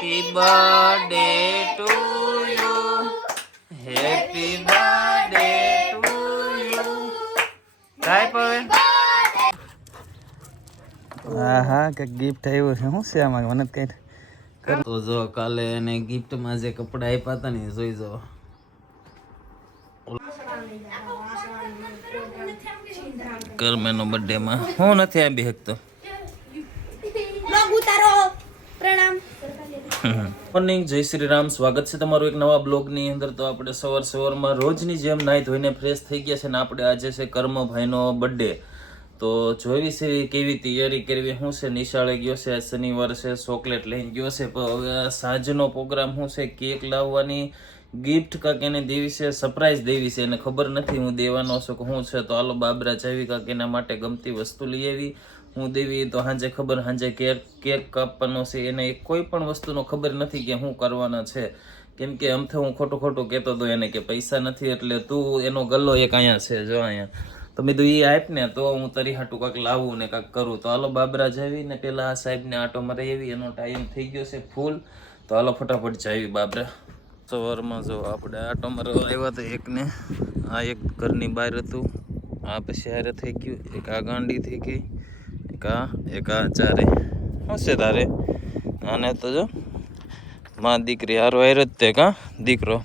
Happy birthday to you. Happy birthday to you. કાઈ પણ હા કે ગિફ્ટ આવ્યું છે શું છે આમાં મને કઈ તો જો કાલે એને ગિફ્ટ માં જે કપડા આપ્યા હતા ને જોઈ જો કર્મેનો બર્થડે માં હું નથી આવી શકતો મોર્નિંગ જય શ્રી રામ સ્વાગત છે તમારું એક નવા બ્લોગની અંદર તો આપણે સવારમાં રોજની જેમ નાહી ધોઈને ફ્રેશ થઈ ગયા છે ને આપણે આજે છે કર્મભાઈનો બર્થડે તો જોઈ છે કેવી તૈયારી કરવી શું છે નિશાળે ગયો છે શનિવાર છે ચોકલેટ લઈને ગયો છે પણ હવે સાંજનો પ્રોગ્રામ શું છે કેક લાવવાની ગિફ્ટ કાંક એને દેવી છે સરપ્રાઈઝ દેવી છે એને ખબર નથી હું દેવાનો છું કે શું છે તો હાલો બાબરા જાવી કાંક એના માટે ગમતી વસ્તુ લઈ આવી હું દેવી તો હાંજે ખબર હાંજે કેક કાપવાનો છે એને કોઈ પણ વસ્તુનો ખબર નથી કે શું કરવાના છે કેમ કે આમથી હું ખોટું કહેતો હતો એને કે પૈસા નથી એટલે તું એનો ગલ્લો એક અહીંયા છે જો અહીંયા તો મેં કીધું એ આપ ને તો હું તારી હાટું કાંક લાવું ને કાંક કરું તો હાલો બાબરા જાવી ને પેલા આ સાહેબને આટો મરાઈ આવી એનો ટાઈમ થઈ ગયો છે ફૂલ તો હાલો ફટાફટ જાવી બાબરા સવારમાં જો આપણે આટો મારવા આવ્યા તો એકને આ એક ઘરની બહાર હતું આ પછી હારે થઈ ગયું એક આ ગાંડી થઈ ગઈ એક આ ચારે શું છે તારે આને તો જો માં દીકરી હારો હાર જ તે કા દીકરો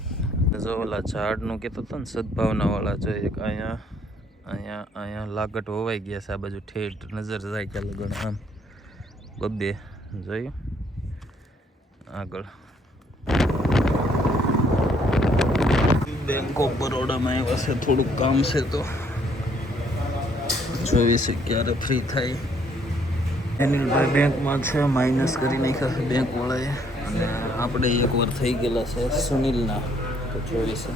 જો ઓલા ઝાડનું કહેતો હતો ને સદભાવના વાળા જો એક અહીંયા લાગટ હોવાઈ ગયા છે આ બાજુ ઠેઠ નજર જાય કે લગણ આમ બબ્બે જોયું આગળ બેંક ઓફ બરોડામાં આવ્યા છે થોડુંક કામ છે તો જોઈ છે ક્યારે ફ્રી થાય અનિલભાઈ બેંકમાં છે માઇનસ કરી નાખ્યા છે બેંકવાળાએ અને આપણે એકવાર થઈ ગયેલા છે સુનિલના તો જોઈ છે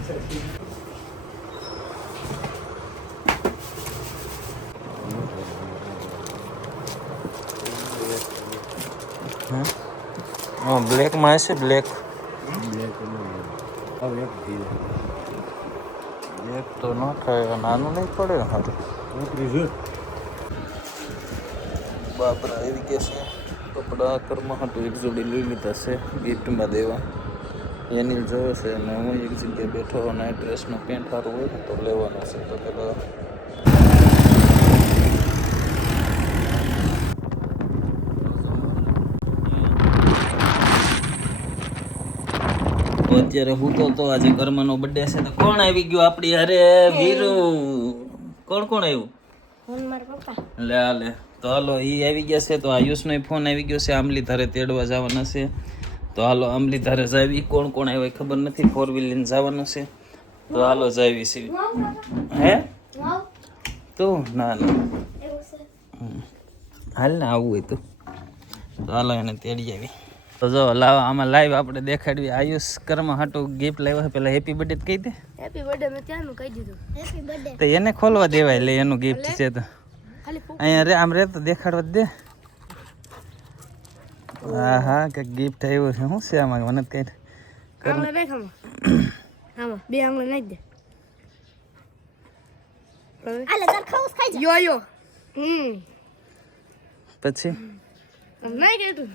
હા બ્લેકમાં હશે બ્લેક એક તો ન થાય નાનું નહીં પડે સારું બાપરા આવી ગયા છે કપડા કર્મ હતું એક જોડી લઈ લીધા છે ગિફ્ટમાં દેવા એની જોવે છે અને હું એક જગ્યાએ બેઠો નાઇટ ડ્રેસનો પેન્ટ સારું હોય ને તો લેવાનો છે તો પેલા અત્યારે હું તો આજે કર્મનો બર્થડે છે તો કોણ આવી ગયું આપણી અરે વીરુ કોણ આવ્યું લે તો હાલો એ આવી ગયા છે તો આયુષનો ફોન આવી ગયો છે આંબલી ધારે તેડવા જવાના છે તો હાલો આંબલી ધારે જાવી કોણ આવ્યો ખબર નથી 4 વ્હીલ લઈને જવાનું છે તો હાલો જાવી છે હે તું ના હાલ ને આવું હોય તો હાલો એને તેડી આવી તો જો લાવો આમાં લાઈવ આપણે દેખાડવી આયુષ કર્મ હાટું ગિફ્ટ લાવ્યો છે પેલા હેપી બર્થડે કહી દે હેપી બર્થડે મેં ત્યાંનું કહી દીધું હેપી બર્થડે તો એને ખોલવા દેવાય લે એનું ગિફ્ટ છે તો અહીંયા રે આમ રે તો દેખાડવા દે હા કે ગિફ્ટ આવ્યું છે શું છે આમાં મને કઈ આંગળે નાખ આમાં બે આંગળે નાખ દે આલે તાર ખાઉસ ખાઈ જા યો પછી નહીં કે તું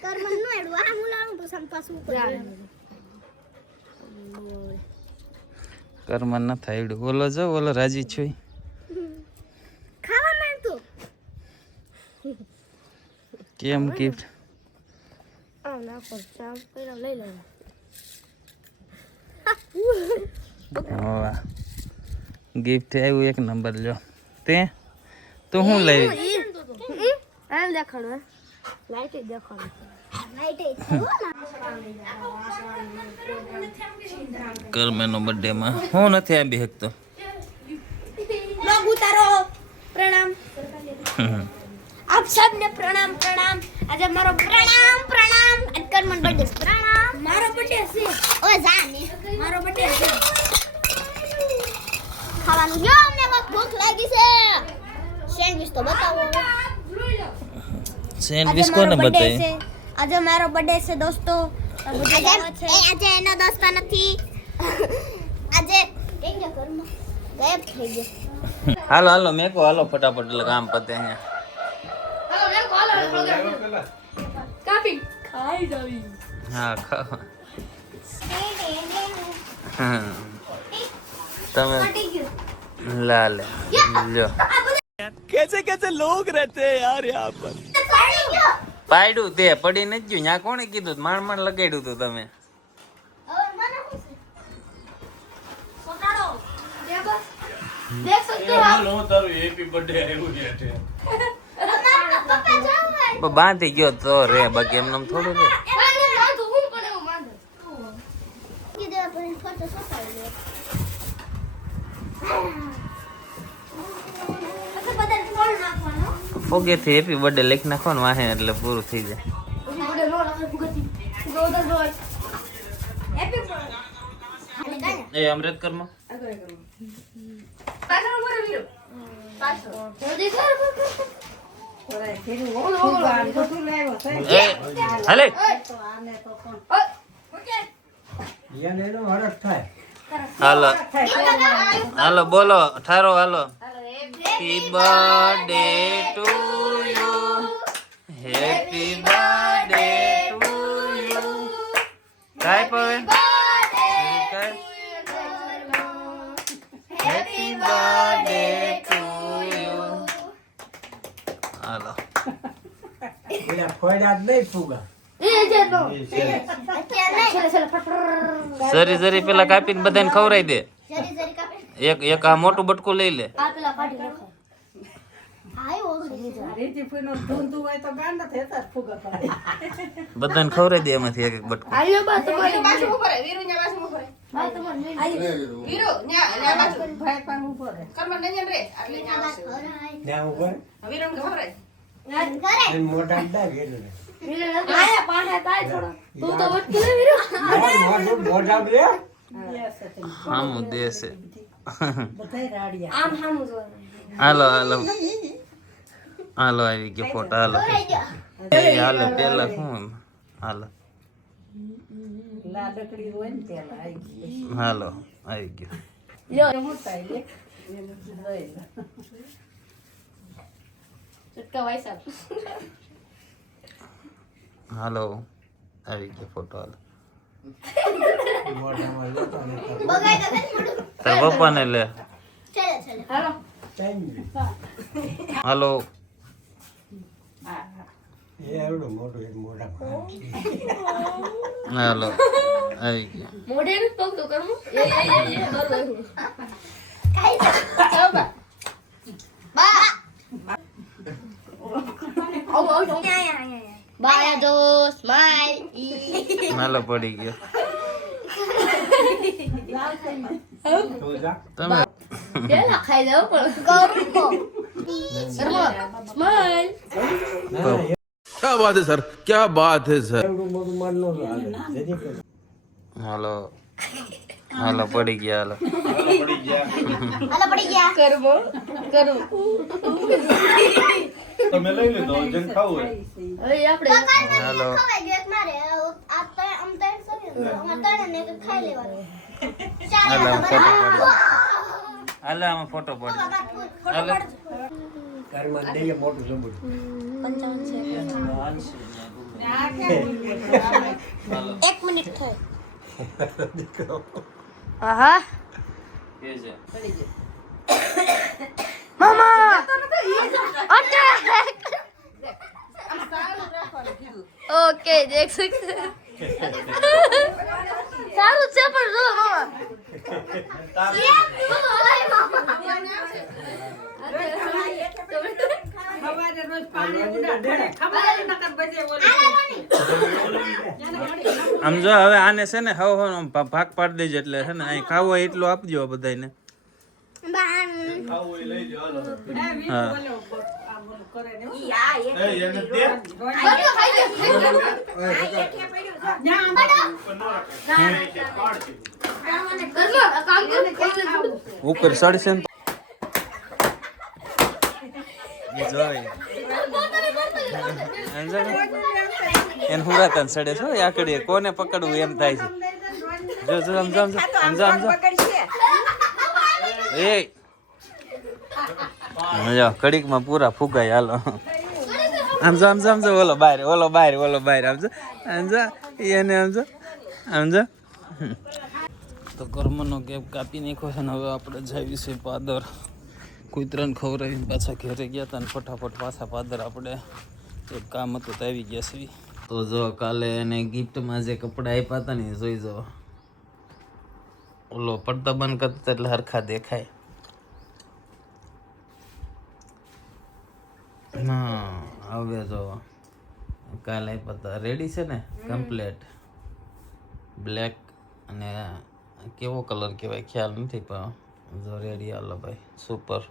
કર્મન નો એડવા આ મુલાનું તો સંપાસું કરે કર્મન ન થાય ઓલો જો ઓલો રાજી છું ખાવા માંડ તો કેમ ગિફ્ટ આ ના પર ચાલ પેલા લઈ લે વાહ ગિફ્ટ આવ્યું એક નંબર લ્યો તે તું શું લઈ આમ દેખાડો લાઈટ દેખાડો કર્મેનો બર્થડે માં હું નથી આવી શકતો લોગ ઉતારો પ્રણામ આપ સબને પ્રણામ આજે મારો પ્રણામ અને કર્મન બર્થડે પ્રણામ મારો બર્થડે છે ઓ જાને મારો બર્થડે છે ખાવાનું જો અમને ભૂખ લાગી છે સેન્ડવિચ તો બતાવો સેન્ડવિચ કોને બતાવી આજે મારો બર્થડે છે દોસ્તો આજે એનો દોસ્તો નથી આજે કેમ કે કર્મ ગાયબ થઈ ગયો હાલો મેકો હાલો ફટાફટ એટલે કામ પતે અહીંયા કાપી ખાઈ જાવી હા ખાઓ હા. તમે પટી ગયું લા લે લ્યો कैसे कैसे लोग रहते हैं यार यहाँ पर પડી ગયો પાડ્યું તે પડી નથી ગયું ત્યાં કોણે કીધું માંડ લગાડ્યું તું તમે और माना कुछ पकड़ो देखो देख सकते हो आप તારું હેપી બર્થડે આવ્યું છે हमारा पप्पा जाओ है બાંધી ગયો તો રે બાકી એમને થોડું રે माने मांधो હું પડે હું मांधो કીધે આપણે ફોટો સોપાડી લે અચ્છા બદલ ફોન નાખવાનો ફોગેથી હેપી બર્થડે લખી નાખો ને વાહે એટલે પૂરું થઈ જાય બડે નો લખે ફુગતી ગોદા જોય હેપી બર્થડે એ અમૃત કર્મ પાછળ ઉભો વીરો પાછળ જલ્દી કર એ હાલે ઓકે હાલો હાલો બોલો ઠારો hello happy birthday to you happy birthday to you કાઈ પવે happy birthday to you hello એ જે નો અત્યારે નહીં ચલે ફટફટ સરી સરી પેલા કાપીને બધાને ખવરાઈ દે જરી જરી કાપે એક આ મોટું બટકું લઈ લે આ પેલા કાઢી નાખો આય ઓગળી જા બધાને ખવરાઈ દે એમાંથી એક એક બટકું આયો બા તમારી બાજુ ઉપર વીરુ ન્યા બાજુ ઉપર ભાઈ તમારી આયો વીરુ ન્યા બાજુ ભાઈ પાન ઉપર કર્મ નજન રે એટલે ન્યા બાજુ વીરુ ને ખબર વીરો આયા પાછા તાય થોડો તું તો વટકી લે વીરો આમ દેશે આમ હામુ જો હાલો હાલો હાલો આવી ગયો ફોટો હાલો એ હાલો પેલા શું હાલો હાલો આવી ગયો ચટકા વાઈસા હાલો આવી ગયો ફોટો હાલો બગાઈ દે મોડું તાર પપ્પાને લે ચલે ચલે હાલો હાલો હાલો આવી ગયો મોઢે ને પગ તો કરમું એ બરોબર કાઈ ચાલ બા આવો બાયા જો સ્માઈલ હાલો પડી ગયો તમે પેલા ખાઈ જાવ પણ કરમો સ્માઈલ क्या बात है सर क्या बात है सर હાલો હાલો પડી ગયા હાલો પડી ગયા કરમો કરું તમે લઈ લીધો જેને ખાવું હોય હવે આપણે હાલો ખવાઈ ગયો એક મારે આ તો આમ તો અમાર તણે ને ખાઈ લેવાનું હાલો આમ ફોટો પાડો હાલો આમાં ફોટો પાડો હાલો એક મિનિટ થઈ આહા મામા ઓકે દેખ सकते સારું છે પણ જો આમ જો હવે આને છે ને હવ ભાગ પાડી દેજો એટલે છે ને અહીં ખાવું હોય એટલું આપજો બધાને ખાવું હોય લઈ લો હાલો હા એને દે ઉપર ચડશે ને જોઈ એને હુરાતન સડે છો આકડીએ કોને પકડવું એમ થાય છે જો જો સમજામ એ મજા કડીક માં પૂરા ફુગાય હાલો આમજો ઓલો બહાર આમજો એને આમજો તો કર્મનો કેપ કાપી નાખ્યો છે ને હવે આપણે જાવી છે પાદર. કૂતરાને ખવડાવીને પાછા ઘરે ગયા હતા ને ફટાફટ પાછા પાદર આપણે એક કામ હતું તો આવી ગયા છીએ. તો જો કાલે એને ગિફ્ટમાં જે કપડાં આપ્યા હતા ને જોઈ જો, ઓલો પડદા બંધ કરતા એટલે હરખા દેખાય. હા હવે જો કાલે આપ્યા હતા રેડી છે ને કમ્પ્લેટ બ્લેક અને કેવો કલર કહેવાય ખ્યાલ નથી પણ જો રેડી હાલો ભાઈ સુપર.